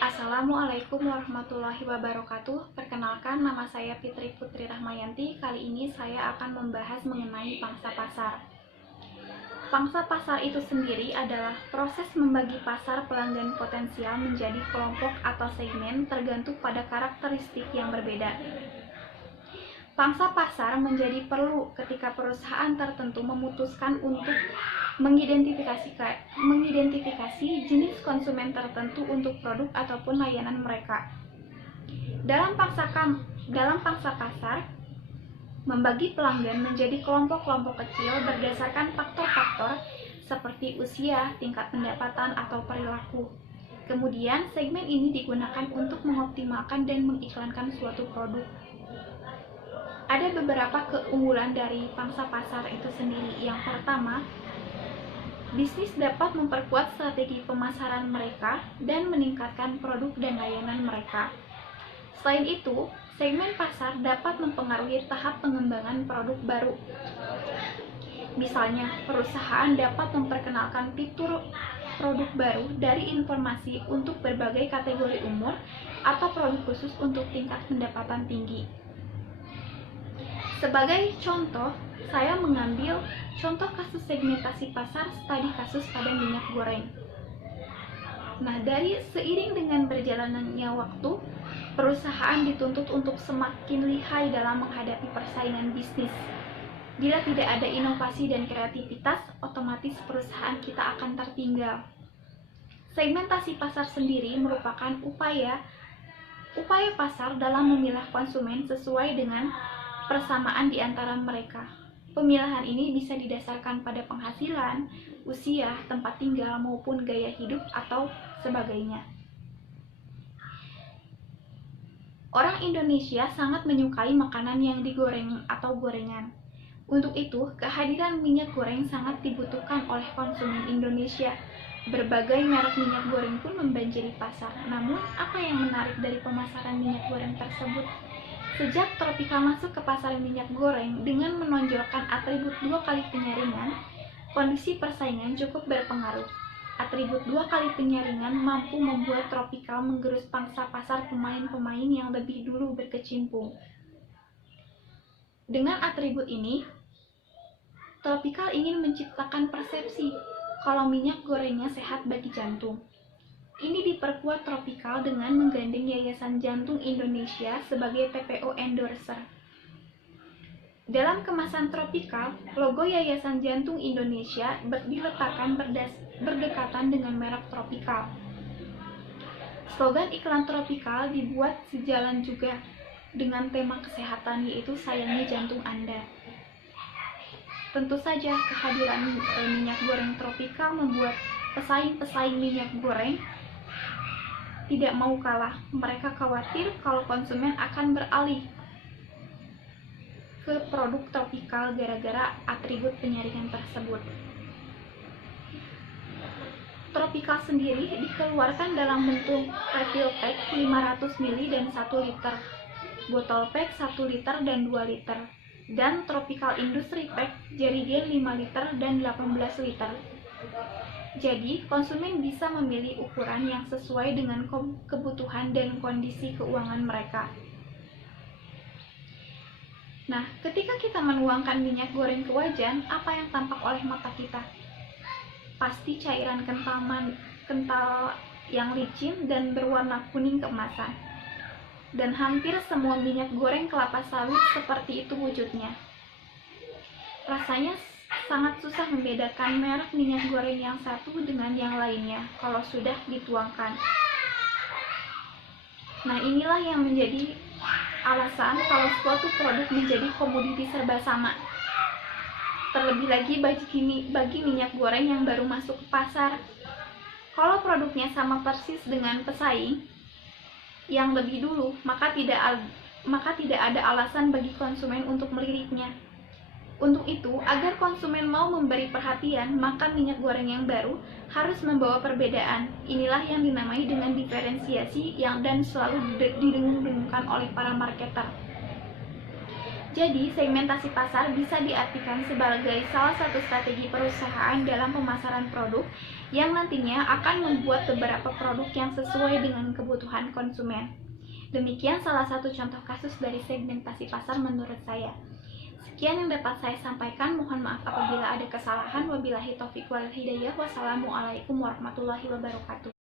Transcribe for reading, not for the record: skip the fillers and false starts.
Assalamualaikum warahmatullahi wabarakatuh. Perkenalkan, nama saya Fitri Putri Rahmayanti. Kali ini saya akan membahas mengenai pangsa pasar. Pangsa pasar itu sendiri adalah proses membagi pasar pelanggan potensial menjadi kelompok atau segmen tergantung pada karakteristik yang berbeda. Pangsa pasar menjadi perlu ketika perusahaan tertentu memutuskan untuk mengidentifikasi jenis konsumen tertentu untuk produk ataupun layanan mereka. Dalam pangsa pasar, membagi pelanggan menjadi kelompok-kelompok kecil berdasarkan faktor-faktor seperti usia, tingkat pendapatan, atau perilaku. Kemudian, segmen ini digunakan untuk mengoptimalkan dan mengiklankan suatu produk. Ada beberapa keunggulan dari pangsa pasar itu sendiri. Yang pertama, bisnis dapat memperkuat strategi pemasaran mereka dan meningkatkan produk dan layanan mereka. Selain itu, segmen pasar dapat mempengaruhi tahap pengembangan produk baru. Misalnya, perusahaan dapat memperkenalkan fitur produk baru dari informasi untuk berbagai kategori umur atau produk khusus untuk tingkat pendapatan tinggi. Sebagai contoh, saya mengambil contoh kasus segmentasi pasar studi kasus pada minyak goreng. Nah, seiring dengan berjalannya waktu, perusahaan dituntut untuk semakin lihai dalam menghadapi persaingan bisnis. Bila tidak ada inovasi dan kreativitas, otomatis perusahaan kita akan tertinggal. Segmentasi pasar sendiri merupakan upaya pasar dalam memilah konsumen sesuai dengan persamaan di antara mereka. Pemilahan ini bisa didasarkan pada penghasilan, usia, tempat tinggal, maupun gaya hidup atau sebagainya. Orang Indonesia sangat menyukai makanan yang digoreng atau gorengan. Untuk itu, kehadiran minyak goreng sangat dibutuhkan oleh konsumen Indonesia. Berbagai merek minyak goreng pun membanjiri pasar. Namun, apa yang menarik dari pemasaran minyak goreng tersebut? Sejak Tropika masuk ke pasar minyak goreng dengan menonjolkan atribut 2 kali penyaringan, kondisi persaingan cukup berpengaruh. Atribut 2 kali penyaringan mampu membuat Tropika menggerus pangsa pasar pemain-pemain yang lebih dulu berkecimpung. Dengan atribut ini, Tropika ingin menciptakan persepsi kalau minyak gorengnya sehat bagi jantung. Ini diperkuat Tropika dengan menggandeng Yayasan Jantung Indonesia sebagai TPO endorser. Dalam kemasan Tropika, logo Yayasan Jantung Indonesia diletakkan berdekatan dengan merek Tropika. Slogan iklan Tropika dibuat sejalan juga dengan tema kesehatan, yaitu sayangi jantung Anda. Tentu saja kehadiran minyak goreng Tropika membuat pesaing-pesaing minyak goreng tidak mau kalah. Mereka khawatir kalau konsumen akan beralih ke produk Tropika gara-gara atribut penyaringan tersebut. Tropika sendiri dikeluarkan dalam bentuk refill pack 500 ml dan 1 liter, botol pack 1 liter dan 2 liter, dan Tropical Industry Pack jerigen 5 liter dan 18 liter. Jadi, konsumen bisa memilih ukuran yang sesuai dengan kebutuhan dan kondisi keuangan mereka. Nah, ketika kita menuangkan minyak goreng ke wajan, apa yang tampak oleh mata kita? Pasti cairan kental yang licin dan berwarna kuning keemasan. Dan hampir semua minyak goreng kelapa sawit seperti itu wujudnya. Rasanya sangat susah membedakan merek minyak goreng yang satu dengan yang lainnya kalau sudah dituangkan. Nah, inilah yang menjadi alasan kalau suatu produk menjadi komoditi serba sama. Terlebih lagi bagi minyak goreng yang baru masuk ke pasar. Kalau produknya sama persis dengan pesaing yang lebih dulu, maka tidak ada alasan bagi konsumen untuk meliriknya. Untuk itu, agar konsumen mau memberi perhatian, maka minyak goreng yang baru harus membawa perbedaan. Inilah yang dinamai dengan diferensiasi dan selalu didengung-dengungkan oleh para marketer. Jadi, segmentasi pasar bisa diartikan sebagai salah satu strategi perusahaan dalam pemasaran produk yang nantinya akan membuat beberapa produk yang sesuai dengan kebutuhan konsumen. Demikian salah satu contoh kasus dari segmentasi pasar menurut saya. Sekian yang dapat saya sampaikan, mohon maaf apabila ada kesalahan. Wabillahi taufiq wal hidayah. Wassalamualaikum warahmatullahi wabarakatuh.